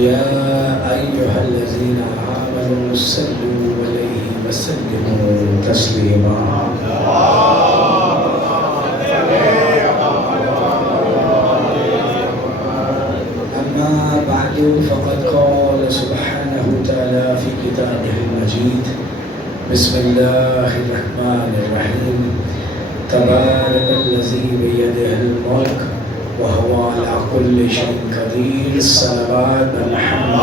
يا أيها الذين آمنوا صلوا عليه وسلموا تسليما. أما بعد فقد قال سبحانه وتعالى في كتابه المجيد بسم الله الرحمن الرحيم تبارك الذي بيده الملك وهو على كل شيء قدير صلوات محمد.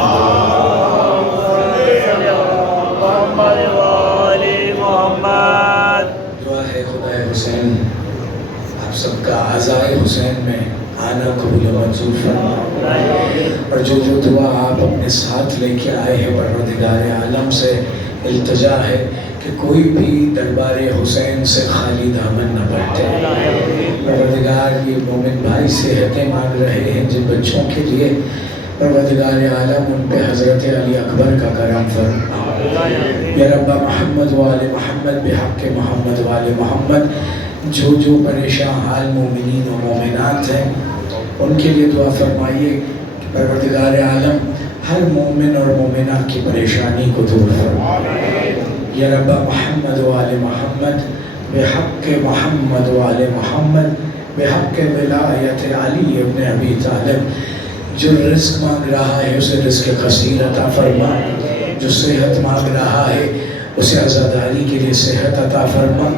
دعا ہے خدا حسین آپ سب کا عزائے حسین میں آنا قبول و منظور فرما، اور جو دعا آپ اپنے ساتھ لے کے آئے ہیں پروردگار عالم سے التجا ہے کہ کوئی بھی دربار حسین سے خالی دامن نہ بٹے. پروردگار یہ مومن بھائی صحتیں مانگ رہے ہیں جن بچوں کے لیے، پروردگار عالم ان پہ حضرت علی اکبر کا کرم فرما. یا رب محمد وآل محمد بحق محمد وآل محمد، جو پریشان حال مومنین و مومنات ہیں ان کے لیے دعا فرمائیے کہ پروردگار عالم ہر مومن اور مومنہ کی پریشانی کو دور فرما. یا رب محمد وآل محمد بحق محمد وآل محمد بحق ولایت علی ابن ابی طالب، جو رزق مانگ رہا ہے اسے رزق کثیر عطا فرما، جو صحت مانگ رہا ہے اسے عزاداری کے لیے صحت عطا فرما،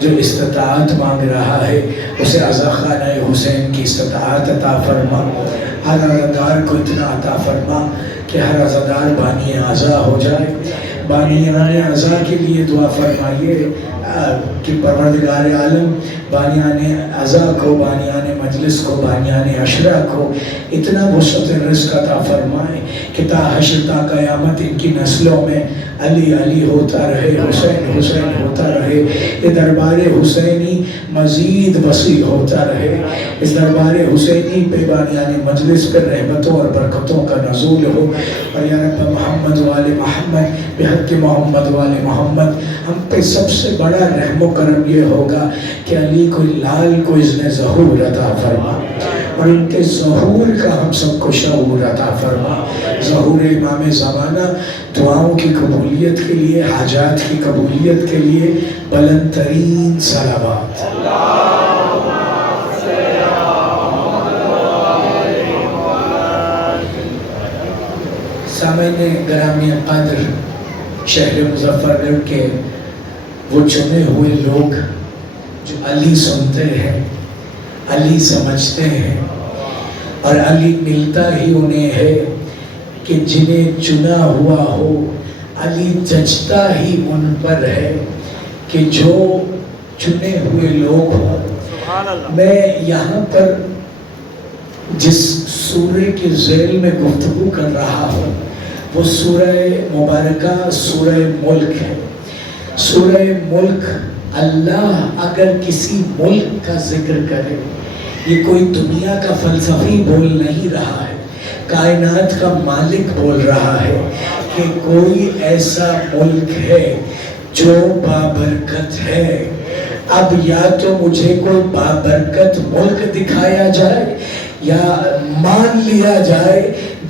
جو استطاعت مانگ رہا ہے اسے عزا خانہ حسین کی استطاعت عطا فرما. ہر عزادار کو اتنا عطا فرما کہ ہر عزادار بانی عزا ہو جائے. بانیان عزا کے لیے دعا فرمائیے کہ پروردگار عالم بانیان عزا کو، بانیان مجلس کو، بانیان عشرہ کو اتنا وسعت رزق عطا فرمائے کہ تا حشر تا قیامت ان کی نسلوں میں علی علی ہوتا رہے، حسین حسین ہوتا رہے. یہ دربار حسینی مزید وسیع ہوتا رہے. اس دربار حسینی پہ بانیان مجلس پر رحمتوں اور برکتوں کا نزول ہو. اور یا رب محمد وآل محمد بحق محمد وآل محمد، ہم پہ سب سے بڑا رحم و کرم یہ ہوگا کہ علی کو لال کو اذن ظہور عطا فرما، اور ان کے ظہور کا ہم سب کو شعور عطا فرما. ظہور امام زمانہ دعاؤں کی قبولیت کے لیے، حاجات کی قبولیت کے لیے بلند ترین صلوات. سامعین گرامی قدر، شہر مظفر گڑھ کے وہ چنے ہوئے لوگ جو علی سنتے ہیں، علی سمجھتے ہیں، اور علی ملتا ہی انہیں ہے کہ جنہیں چنا ہوا ہو. علی جچتا ہی ان پر ہے کہ جو چنے ہوئے لوگ ہوں. میں یہاں پر جس سورہ کے ذیل میں گفتگو کر رہا ہوں وہ سورہ مبارکہ سورہ ملک ہے. سورہ ملک، اللہ اگر کسی ملک کا ذکر کرے، یہ کوئی دنیا کا فلسفی بول نہیں رہا ہے، کائنات کا مالک بول رہا ہے کہ کوئی ایسا ملک ہے جو بابرکت ہے. اب یا تو مجھے کوئی بابرکت ملک دکھایا جائے یا مان لیا جائے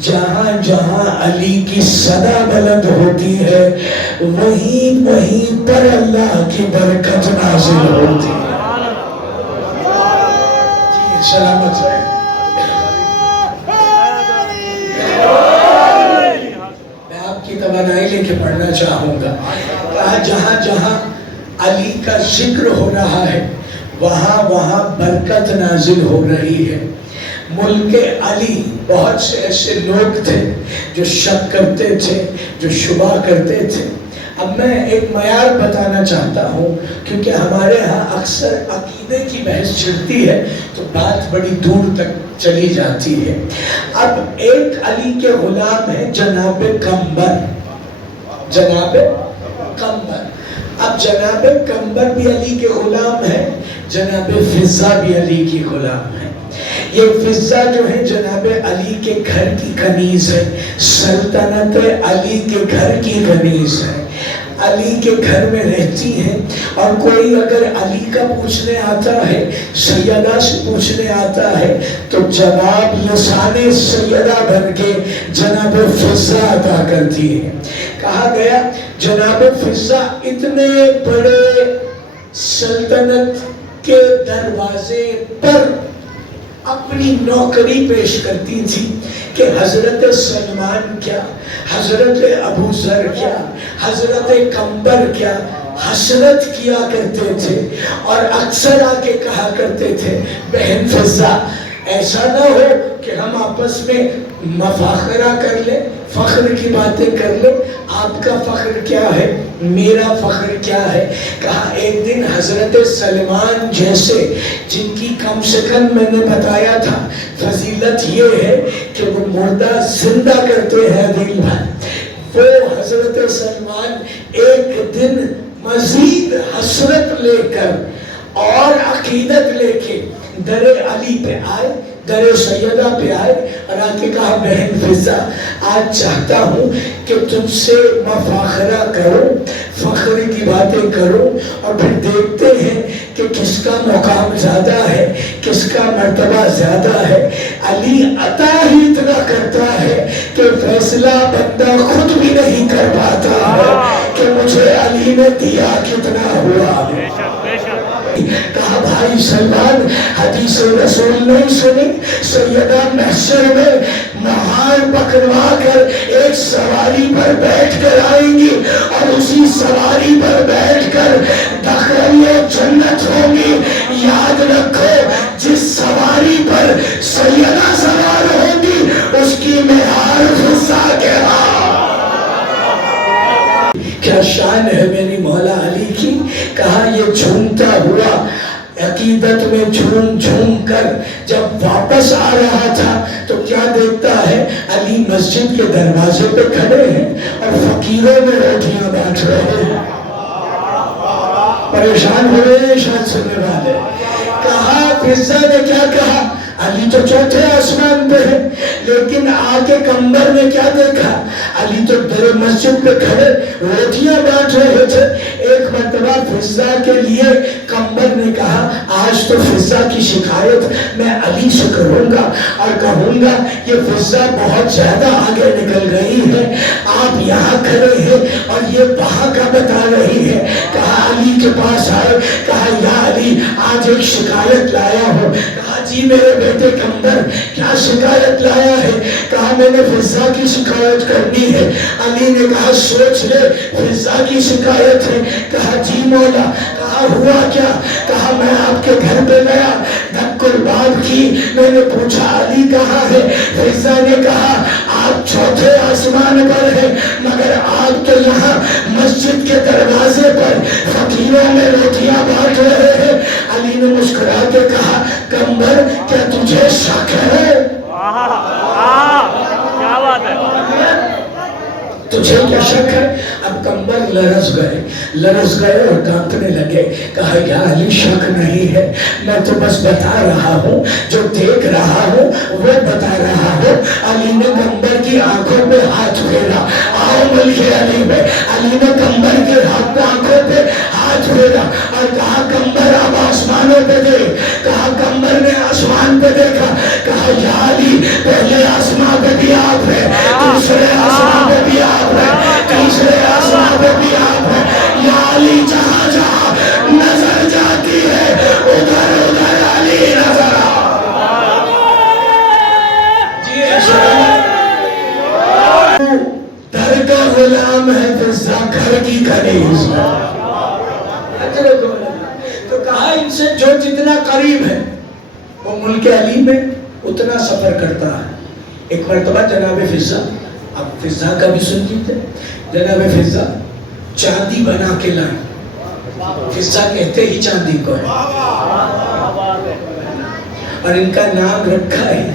جہاں جہاں علی کی صدا بلند ہوتی ہے وہیں پر اللہ کی برکت نازل ہوتی ہے. سلامت رہے. میں آپ کی توانائی لے کے پڑھنا چاہوں گا. جہاں جہاں علی کا ذکر ہو رہا ہے وہاں برکت نازل ہو رہی ہے. ملک علی، بہت سے ایسے لوگ تھے جو شک کرتے تھے، جو شبہ کرتے تھے. اب میں ایک معیار بتانا چاہتا ہوں کیونکہ ہمارے ہاں اکثر عقیدے کی بحث چھڑتی ہے تو بات بڑی دور تک چلی جاتی ہے. اب ایک علی کے غلام ہیں جناب قمبر. جناب قمبر، اب جناب قمبر بھی علی کے غلام ہیں، جناب فضہ بھی علی کی غلام ہے. یہ فضہ جو ہے جناب علی کے گھر کی کنیز ہے، سلطنت علی کے گھر کی کنیز ہے. علی کے گھر میں رہتی ہیں، اور کوئی اگر علی کا پوچھنے آتا ہے، سیدہ سے پوچھنے آتا ہے، تو جواب لسان سیدہ بن کے جناب فضہ عطا کرتی ہے۔ کہا گیا جناب فضہ اتنے بڑے سلطنت کے دروازے پر اپنی نوکری پیش کرتی تھی کہ حضرت سلمان کیا، حضرت ابو ذر کیا، حضرت قمبر کیا حسرت کیا کرتے تھے، اور اکثر آ کے کہا کرتے تھے بہن فضہ ایسا نہ ہو کہ ہم آپس میں مفاخرہ کر لیں، فخر کی باتیں کر لیں، آپ کا فخر کیا ہے، میرا فخر کیا ہے۔ کہا ایک دن حضرت سلمان جیسے، جن کی کم سے کم میں نے بتایا تھا فضیلت یہ ہے کہ وہ مردہ زندہ کرتے ہیں دل بھر، وہ حضرت سلمان ایک دن مزید حسرت لے کر اور عقیدت لے کے در علی پہ آئے، در سیدہ پہ آئے، اور آ کے کہا بہن فضہ آج چاہتا ہوں کہ تجھ سے مفاخرہ کرو، فخر کی باتیں کرو، اور پھر دیکھتے ہیں کہ کس کا مقام زیادہ ہے، کس کا مرتبہ زیادہ ہے۔ علی عطا ہی اتنا کرتا ہے کہ فیصلہ بندہ خود بھی نہیں کر پاتا ہے کہ مجھے علی نے دیا کتنا ہوا۔ کہا بھائی سلمان حدیث رسول نہیں سنی، سیدہ محشر میں مہار پکڑوا کر ایک سواری پر بیٹھ کر آئیں گی، اور اسی سواری پر بیٹھ کر داخلے جنت ہوں گی۔ یاد رکھو جس سواری پر سیدہ سوار ہوں گی اس کی مہار فضہ کے ہاں۔ کیا شان ہے میری مولا علی کی۔ کہا یہ جھومتا ہوا عقیدت میں جھوم جھوم کر جب واپس آ رہا تھا تو کیا دیکھتا ہے، علی مسجد کے دروازے پہ کھڑے ہیں اور فقیروں میں روٹیاں بانٹ رہے ہیں۔ پریشان ہوئے شاید سننے والے۔ کہا فضہ نے کیا کہا، علی تو چوتھے آسمان پہ ہے، لیکن آگے قمبر نے کیا دیکھا، علی تو در مسجد پہ کھڑے روٹیاں بانٹ رہے تھے۔ ایک مرتبہ فضہ کے لیے قمبر نے کہا آج تو فضہ کی شکایت میں علی سے کروں گا اور کہوں گا یہ فضہ بہت زیادہ آگے نکل رہی ہے، آپ یہاں کھڑے ہیں اور یہ وہاں کا بتا رہی ہے۔ کہا علی کے پاس آئے، کہا یا علی آج ایک شکایت لایا ہوں۔ کہا جی میرے بیٹے قمبر کیا شکایت لایا ہے؟ کہا میں نے فضہ کی شکایت کرنی ہے۔ علی نے کہا سوچ لے فضہ کی شکایت ہے۔ کہا جی مولا۔ کہا ہوا کیا؟ کہا میں آپ کے گھر پہ گیا، دھک الباب کی، میں نے پوچھا علی کہاں ہے؟ فضہ نے کہا آپ چوتھے آسمان پر ہیں، مگر آپ تو یہاں مسجد کے دروازے پر فقیروں میں روٹیاں بانٹ رہے ہیں۔ علی نے مسکرا کے کہا قمبر کیا تجھے شک ہے؟ کیا بات ہے؟ تجھے کیا شک ہے؟ اب قمبر لرز گئے اور کانپنے لگے۔ کہا یا علی شک نہیں ہے، میں تو بس بتا رہا ہوں، جو دیکھ رہا ہوں وہ بتا رہا ہوں۔ علی نے قمبر کی آنکھوں پہ ہاتھ پھیرا، آؤ ملک علی میں۔ علی نے قمبر کے آنکھوں پہ ہاتھ پھیرا اور کہا قمبر اب آسمانوں پہ دیکھ۔ کہا قمبر نے آسمان پہ دیکھا۔ کہا یا علی پہلے آسمان پہ بھی آپ ہیں، دوسرے آسمان پہ بھی آپ ہیں، تیسرے آسمان پہ بھی آپ ہیں۔ یا علی جہاں جہاں نظر جاتی ہے ادھر ادھر علی نظر آ۔ جی در کا غلام ہے فضہ گھر کی کنیز۔ تو کہا ان سے جو جتنا قریب ہے وہ ملک علی میں اتنا سفر کرتا ہے۔ ایک مرتبہ جناب فضہ، اب فضہ کا بھی سن لیتے، جناب فضہ چاندی بنا کے لائیں۔ فضہ کہتے ہی چاندی کو ہے، اور ان کا نام رکھا ہے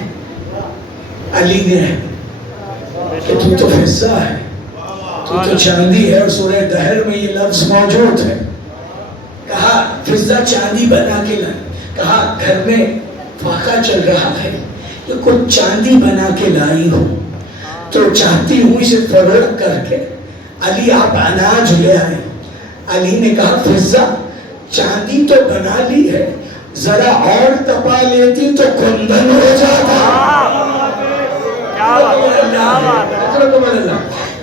علی نے کہ تو تو فضہ ہے، تو تو چاندی ہے، اور سورہ دہر میں یہ لفظ موجود ہے۔ کہا فضہ چاندی بنا کے لائیں۔ کہا گھر میں فاقہ چل رہا ہے، یہ کچھ چاندی بنا کے لائی ہوں، تو چاہتی ہوں اسے فروغ کر کے علی آپ اناج لے آئے. علی نے کہا فضہ چاندی تو بنا لی ہے, ذرا اور تپا لیتی تو کندن ہو جاتا.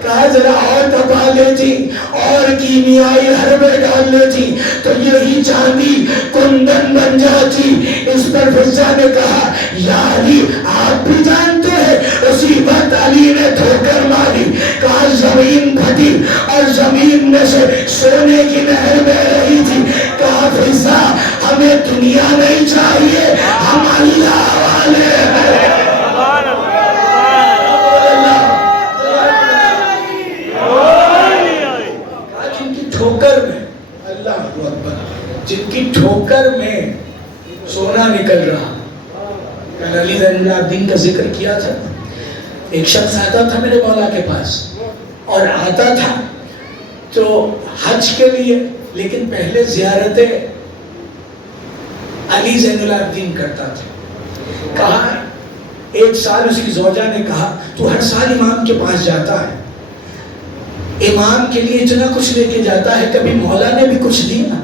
کہا ذرا اور تپا لیتی اور کیمیائی حربے ڈال لیتی تو یہی چاندی کندن بن جاتی. اس پر فضہ نے کہا یا علی آپ بھی جانتے ہیں. اسی وقت علی نے ٹھوکر ماری, کہا زمین پھٹی اور زمین میں سے سونے کی نہر بہ رہی تھی. کہا فضہ ہمیں دنیا نہیں چاہیے, ہم اللہ والے ہیں. ٹھوکر میں, اللہ اکبر, جن کی ٹھوکر میں سونا نکل رہا. میں علی زین العابدین کا ذکر کیا تھا. ایک شخص آتا تھا میرے مولا کے پاس, اور آتا تھا تو حج کے لیے, لیکن پہلے زیارت علی زین العابدین کرتا تھا. کہا ایک سال اس کی زوجہ نے کہا تو ہر سال امام کے پاس جاتا ہے, امام کے لیے اتنا کچھ لے کے جاتا ہے, کبھی مولا نے بھی کچھ دیا؟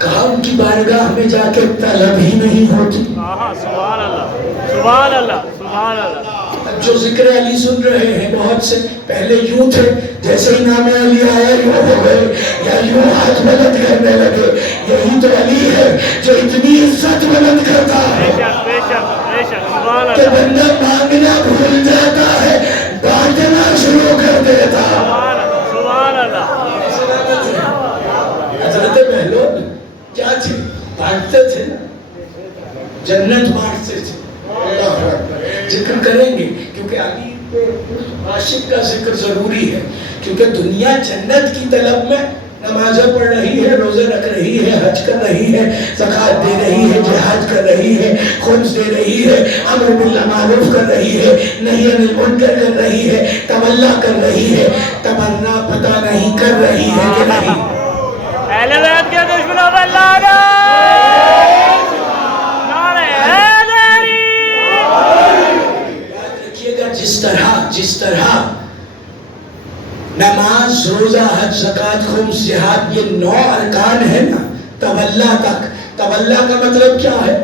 کہا ان کی بارگاہ میں جا کے طلب ہی نہیں ہوتی. سبحان اللہ, سبحان اللہ, سبحان اللہ. جو ذکر علی سن رہے ہیں بہت سے پہلے یوں تھے, جیسے ہی نام علی آیا یوں ہو گئے, یا یوں ہاتھ بلند کرنے لگے. یہی تو علی ہے جو اتنی عزت بلند کرتا ہے کہ بندہ مانگنا بھول جاتا ہے, بانٹنا شروع کر دیتا. سبحان اللہ. حضرت بہلول کیا تھے؟ بانٹتے تھے نا, جنت بانٹتے تھے. ذکر کریں گے کیونکہ علی کے عاشق کا ذکر ضروری ہے, کیونکہ دنیا جنت کی طلب میں نمازیں پڑھ رہی ہے, روزے رکھ رہی ہے, حج کر رہی ہے, زکوٰۃ دے رہی ہے, جہاد کر رہی ہے, خمس دے رہی ہے, امر بالمعروف کر رہی ہے, نہی عن المنکر کر رہی ہے, تولہ کر رہی ہے, تمنا پتہ نہیں کر رہی ہے کہ نہیں. اہل بیت کے دشمنوں پر لعنت. نعرہ حیدری. یاد رکھیے گا, جس طرح نماز, روزہ, حج, زکوٰۃ, خمس, جہاد, یہ 9 ارکان ہے نا, تولا تک. تولا کا مطلب کیا ہے؟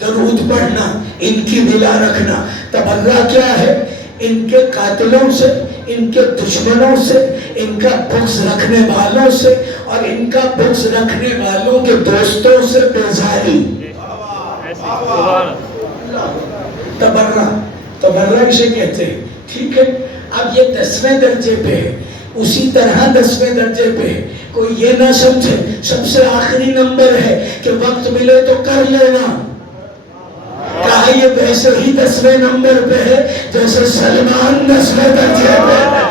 درود پڑھنا, ان کی ولا رکھنا. تبرہ کیا ہے؟ ان کے قاتلوں سے, ان کے دشمنوں سے, ان کا بغض رکھنے والوں سے, اور ان کا بغض رکھنے والوں کے دوستوں سے بیزاری. تبرہ اسے کہتے ہیں. ٹھیک ہے, اب یہ 10ویں درجے پہ ہے. اسی طرح 10ویں درجے پہ ہے. کوئی یہ نہ سمجھے سب سے آخری نمبر ہے کہ وقت ملے تو کر لینا. کہا یہ ویسے ہی 10ویں نمبر پہ ہے جیسے سلمان 10ویں درجے پہ ہے.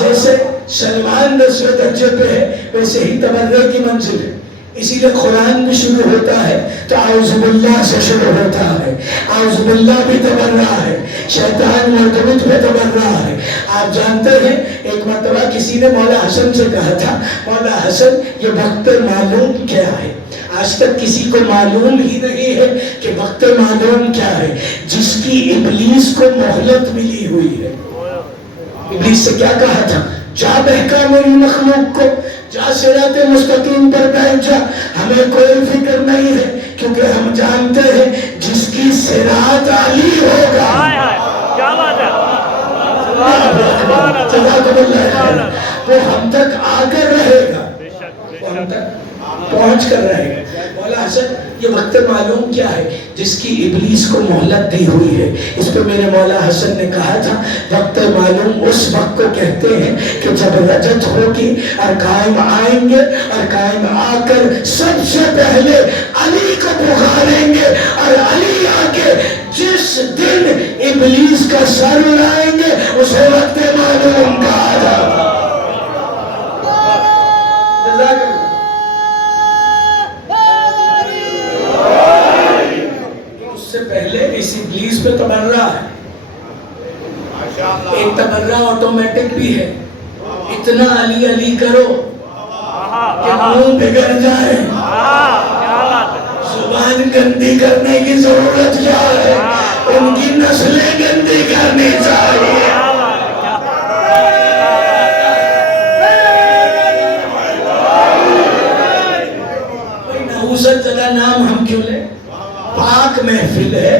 جیسے سلمان 10ویں درجے پہ ہے ویسے ہی تبرہ کی منزل ہے. اسی لیے قرآن بھی شروع ہوتا ہے تو اعوذ باللہ سے شروع ہوتا ہے. اعوذ باللہ بھی تبرہ ہے, شیطان مرتبط پہ تبرہ ہے. آپ جانتے ہیں ایک مرتبہ کسی نے مولا حسن سے کہا تھا, مولا حسن یہ وقت معلوم کیا ہے؟ آج تک کسی کو معلوم ہی نہیں ہے کہ وقت معلوم کیا ہے, جس کی ابلیس کو مہلت ملی ہوئی ہے. ابلیس سے کیا کہا تھا؟ جا بہکا میری مخلوق کو, جا صراط مستقیم پر بیٹھ جا, ہمیں کوئی فکر نہیں ہے کیونکہ ہم جانتے ہیں جس کی صراط علی ہوگا. کیا بات ہے, وہ ہم تک آ کر رہے گا, وہ ہم تک پہنچ کر رہے گا. مولا حسن یہ وقت معلوم کیا ہے؟ جس کی ابلیس کو مہلت دی ہوئی ہے. اس پہ میرے مولا حسن نے کہا تھا وقت معلوم اس وقت کو کہتے ہیں کہ جب رجت ہوگی اور قائم آئیں گے, اور قائم آ کر سب سے پہلے علی کو پکاریں گے, اور علی آ کے جس دن ابلیس کا سر اڑائیں گے اسے وقت معلوم کہا جاتا. اس سے پہلے اس ابلیس پہ تبرہ ہے. ایک تبرہ آٹومیٹک بھی ہے, اتنا علی علی کرو کہ منہ بگڑ جائے, زبان گندی کرنے کی ضرورت کیا ہے, ان کی نسلیں گندی کرنی چاہیے. نحوست کا نام ہم کیوں لیں؟ پاک محفل ہے،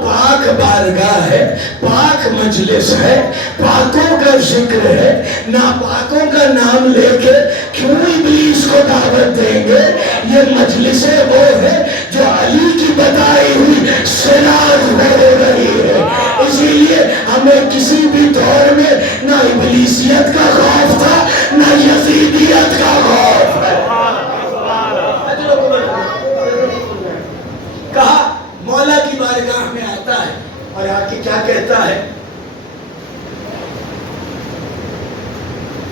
پاک بارگاہ ہے، پاک مجلس ہے، پاکوں کا ذکر ہے. ناپاکوں کا نام لے کے کیوں ابلیس کو دعوت دیں گے؟ یہ مجلسیں وہ ہے جو علی کی بتائی ہوئی سراج ہو رہی ہے. اسی لیے ہمیں کسی بھی دور میں نہ ابلیسیت کا خوف تھا نہ یزیدیت کا خوف ہے. کہا مولا کی بارگاہ میں آتا ہے اور آ کے کیا کہتا ہے؟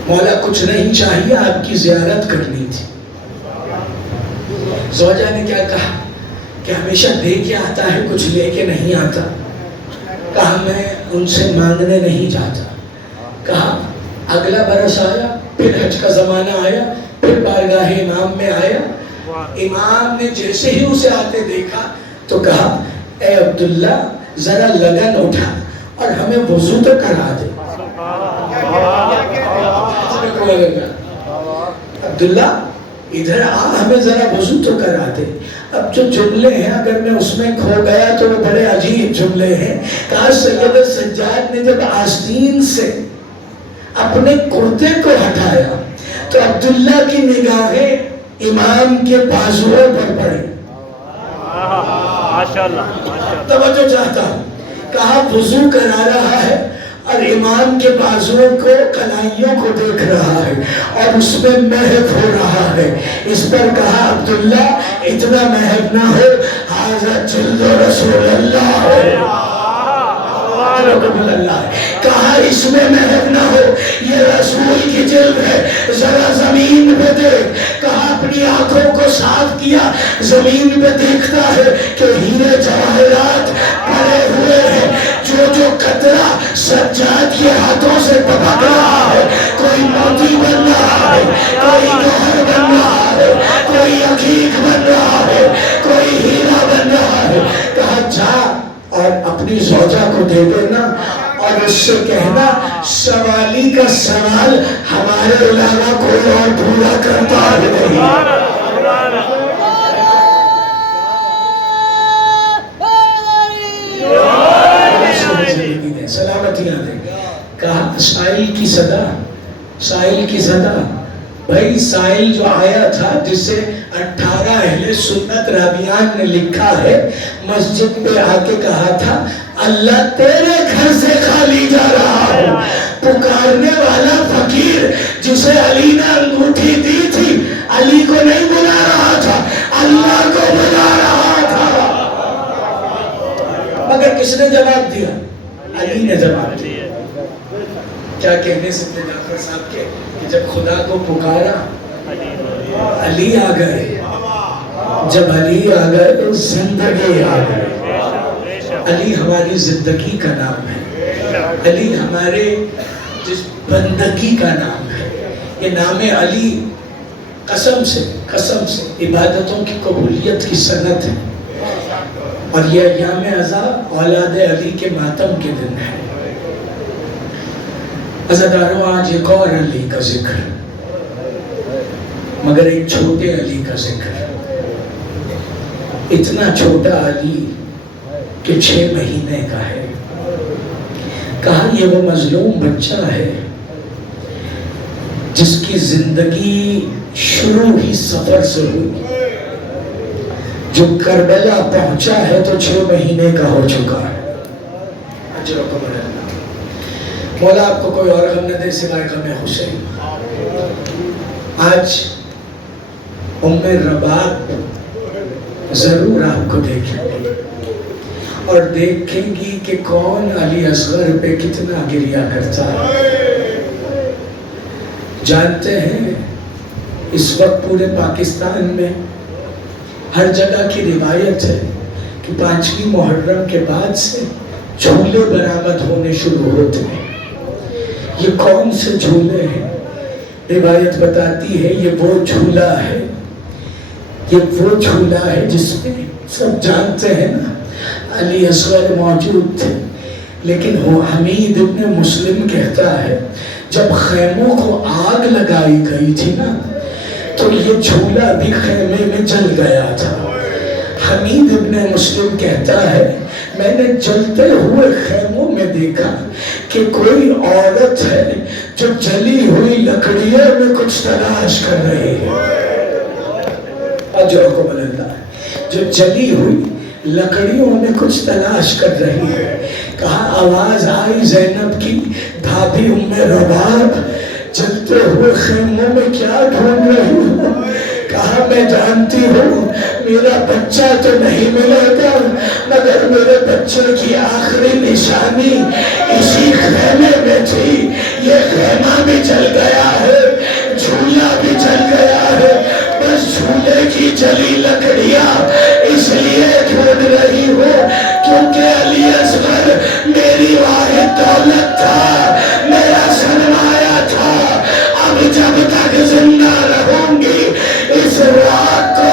مولا کچھ نہیں چاہیے، آپ کی زیارت کرنی تھی. زوجہ نے کیا کہا کہ ہمیشہ دے کے آتا ہے، کچھ لے کے نہیں آتا. کہا میں ان سے مانگنے نہیں جاتا. کہا اگلا برس آیا، پھر حج کا زمانہ آیا، پھر بارگاہ امام میں آیا. امام نے جیسے ہی اسے آتے دیکھا تو کہا اے عبداللہ ذرا لگن اٹھا اور ہمیں وضو تو کرا دے. عبداللہ ادھر آ، ہمیں ذرا وضو تو کرا دے. اب جو جملے ہیں اگر میں اس میں کھو گیا تو وہ بڑے عجیب جملے ہیں. کہا سید سجاد نے جب آستین سے اپنے کرتے کو ہٹایا تو عبداللہ کی نگاہیں امام کے بازوؤں پر پڑی. توجہ چاہتا ہوں. کہا وضو کرا رہا ہے اور امام کے بازوؤں کو، کلائیوں کو دیکھ رہا ہے اور اس میں محب ہو رہا ہے. اس پر کہا عبداللہ اتنا محب نہ ہو، حاضر جلد رسول اللہ. کہا اس میں محب نہ ہو، یہ رسول کی جلد ہے، ذرا زمین پہ دیکھ. کہا اپنی آنکھوں کو صاف کیا، زمین پہ دیکھتا ہے کہ ہیرے جواہرات پڑے ہوئے ہیں. جو قطرہ سجاد کے ہاتھوں سے ٹپک رہا ہے، کوئی موتی بن رہا ہے، کوئی گوہر بن رہا ہے، کوئی عقیق بن رہا ہے، کوئی ہیرا بن رہا ہے. کہا جا اور اپنی زوجہ کو دے دینا اور اس سے کہنا سوالی کا سوال ہمارے علاوہ کوئی اور پورا کرتا نہیں. سلامتیاں دیں. کہا سائل کی صدا، سائل کی صدا. بھائی سائل جو آیا تھا جسے 18 اہل سنت رابیان نے لکھا ہے، مسجد پہ آ کے کہا تھا اللہ تیرے گھر سے خالی جا رہا ہوں. پکارنے والا فقیر جسے علی نے انگوٹھی دی تھی، علی کو نہیں بلا رہا تھا، اللہ کو بلا رہا تھا. مگر کس نے جواب دیا؟ علی نے جواب دیا. کیا کہنے سیدنا جعفر صاحب کے کہ جب خدا کو پکارا علی آ گئے، جب علی آ گئے تو زندگی آ گئے. علی ہماری زندگی کا نام ہے، علی ہمارے جس بندگی کا نام ہے. یہ نام علی قسم سے عبادتوں کی قبولیت کی سند ہے. اور یہ ایام عزا اولاد علی کے ماتم کے دن ہے. عزاداروں آج ایک اور علی کا ذکر، مگر ایک چھوٹے علی کا ذکر. اتنا چھوٹا علی کہ 6 مہینے کا ہے. کہا یہ وہ مظلوم بچہ ہے جس کی زندگی شروع ہی سفر سے ہوئی، جو کربلا پہنچا ہے تو 6 مہینے کا ہو چکا ہے. مولا آپ کو کوئی اور غم نہ دے سوائے غم حسین. آج ام رباب ضرور آپ کو دیکھیں گی اور دیکھیں گی کہ کون علی اصغر پہ کتنا گریہ کرتا ہے. جانتے ہیں اس وقت پورے پاکستان میں ہر جگہ کی روایت ہے کہ 5ویں محرم کے بعد سے جھولے برآمد ہونے شروع ہوتے ہیں. یہ کون سے جھولے ہیں؟ روایت بتاتی ہے یہ وہ جھولا ہے، یہ وہ جھولا ہے جس میں سب جانتے ہیں نا علی اصغر موجود تھے، لیکن حمید ابن مسلم کہتا ہے جب خیموں کو آگ لگائی گئی تھی نا تو یہ جھولا بھی خیمے میں جل گیا تھا۔ حمید ابن مسلم کہتا ہے میں نے جلتے ہوئے خیموں میں دیکھا کہ کوئی عورت ہے جو جلی ہوئی لکڑیوں میں کچھ تلاش کر رہی ہے۔ اجرکم اللہ، جو جلی ہوئی لکڑیوں میں کچھ تلاش کر رہی ہے۔ کہا آواز آئی زینب کی، بھابھی ام رباب جلتے ہوئے خیموں میں کیا ڈھونڈ رہی ہو؟ کہا میں جانتی ہوں میرا بچہ تو نہیں ملے گا، مگر میرے بچے کی آخری نشانی اسی خیمے میں تھی۔ یہ خیمہ بھی جل گیا ہے، جھولا بھی جل گیا ہے، بس جھولے کی جلی لکڑیاں اس لیے ڈھونڈ رہی ہو کیونکہ علی اصغر میری واحد دولت تھا، میرا سرمایہ تھا۔ اب جب تک زندہ رہوں گی اس رات کو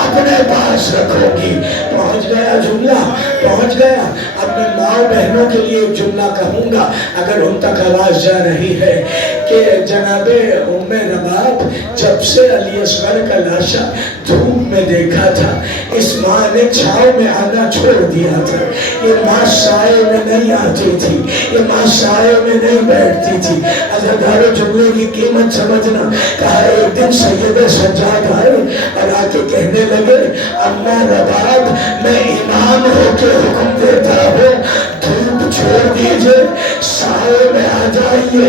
اپنے پاس رکھوں گی۔ پہنچ گیا جملہ، پہنچ گیا۔ اب میں ماں بہنوں کے لیے ایک جملہ کہوں گا اگر ان تک آواز جا رہی ہے کہ جناب ام رباب جب سے علی اصغر کا لاشا دھوپ میں دیکھا تھا، اس ماں نے چھاؤں میں آنا چھوڑ دیا تھا۔ یہ ماں سائے میں نہیں آتی تھی، یہ ماں سائے میں نہیں بیٹھتی تھی۔ عزادارو جملے کی قیمت سمجھنا۔ کہا ایک دن سید سجاد آئے اور آ کے کہنے لگے اما رباب میں امام ہو کے حکم دیتا ہوں دھوپ چھوڑ دیجئے، سائے میں آ جائیے۔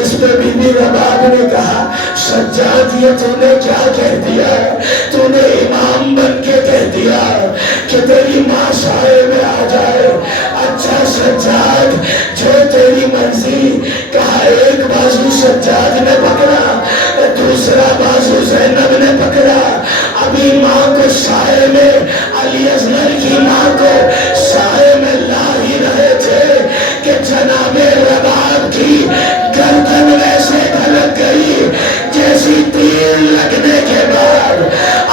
اس پہ بی بی رباب نے کہا سجاد یہ تو نے کیا کہہ دیا؟ تو نے امام بن کے کہہ دیا کہ تیری ماں سائے میں آ جائے۔ اچھا سجاد جو تیری مرضی۔ کہا ایک بازو سجاد نے پکڑا، دوسرا بازو زینب نے پکڑا۔ ابھی ماں کو سائے میں، علی اصغر کی ماں کو سائے میں لا ہی رہے تھے کہ جناب رباب کی گردن ویسے ڈھلک گئی جیسی تیر لگنے کے بعد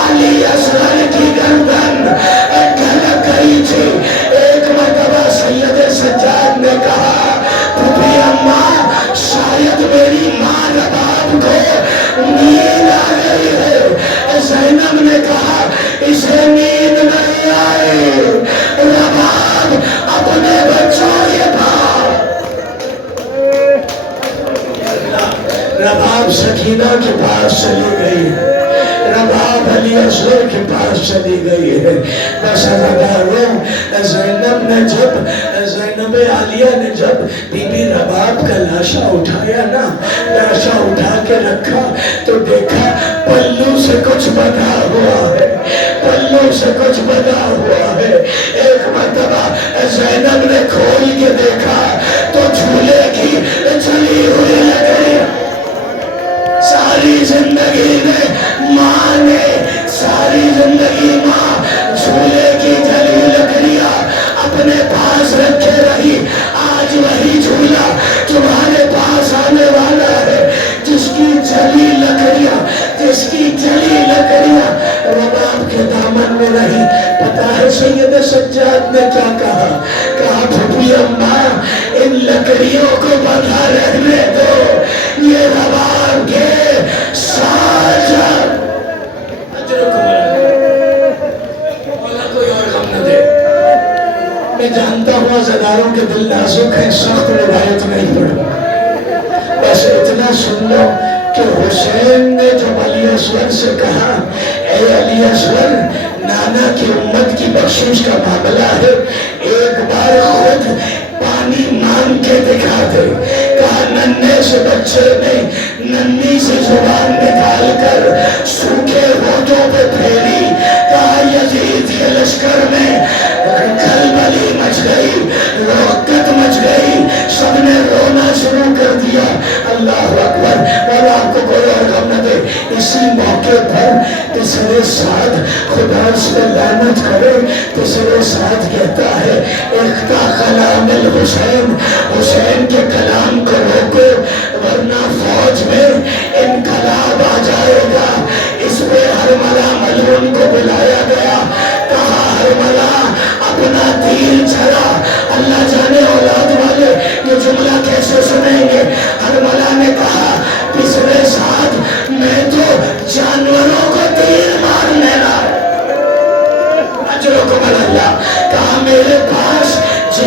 علی اصغر کی گردن ڈھلک گئی تھی۔ ایک مرتبہ سید سجاد نے کہا پھوپھی اماں شاید میری ماں رباب کو نیند آ گئی ہے۔ زینب نے کہا اسے نیند نہیں آئی، رباب اپنے بچوں کے پاس، رباب سکینہ کے پاس چلی گئی ہے، رباب علی اصغر کے پاس چلی گئی ہے۔ بس زینب عالیہ نے جب بی بی رباب کا لاشا اٹھایا نا، لاشا اٹھا کے رکھا تو دیکھا پلو سے کچھ بندھا ہوا ہے، پلو سے کچھ بندھا ہوا ہے۔ ایک مرتبہ زینب نے کھول کے دیکھا تو جھولے کی جلی ہوئی لکڑی، ساری زندگی میں ماں نے، ساری زندگی ماں جھولے کی جلی لکڑیاں اپنے پاس رکھے رہی۔ آج وہی جھولا تمہارے پاس آنے والا ہے جس کی جلی لکڑیاں، جس کی جلی لکڑیاں رباب کے دامن میں رہی۔ پتا ہے سید سجاد نے کیا کہا؟ کہا پھوپھی اماں ان لکڑیوں کو بندھا رہنے دو، یہ رباب کے ساتھ کوئی اور غم نہ دے۔ میں جانتا ہوں عزاداروں کے دل نازک ہیں، سخت روایت نہیں پڑھوں، بس اتنا سن لو کہ حسین نے جب علی اصغر سے کہا اے علی اصغر نانا کی امت کی بخشش کا معاملہ ہے، ایک بار خود پانی مانگ کے دکھا دے۔ کہا ننھے سے بچے نے ننھی سے زبان نکال کر سوکھے ہونٹوں پہ پھیری۔ کہا یزید کے لشکر میں کھلبلی مچ گئی، روکت مچ گئی، سب نے رونا شروع کر دیا۔ اللہ اکبر، اور آپ کو کوئی اور غم نہ دے۔ اسی موقع پر تیسرے ساتھ خدا اس پہ لعنت کرے، تیسرے ساتھ کہتا ہے اختا کلام الحسین، حسین کے کلام کو روکو ورنہ فوج میں انقلاب آ جائے گا۔ اس پہ حرملہ ملعون کو بلایا گیا، کہا حرملہ اپنا تیر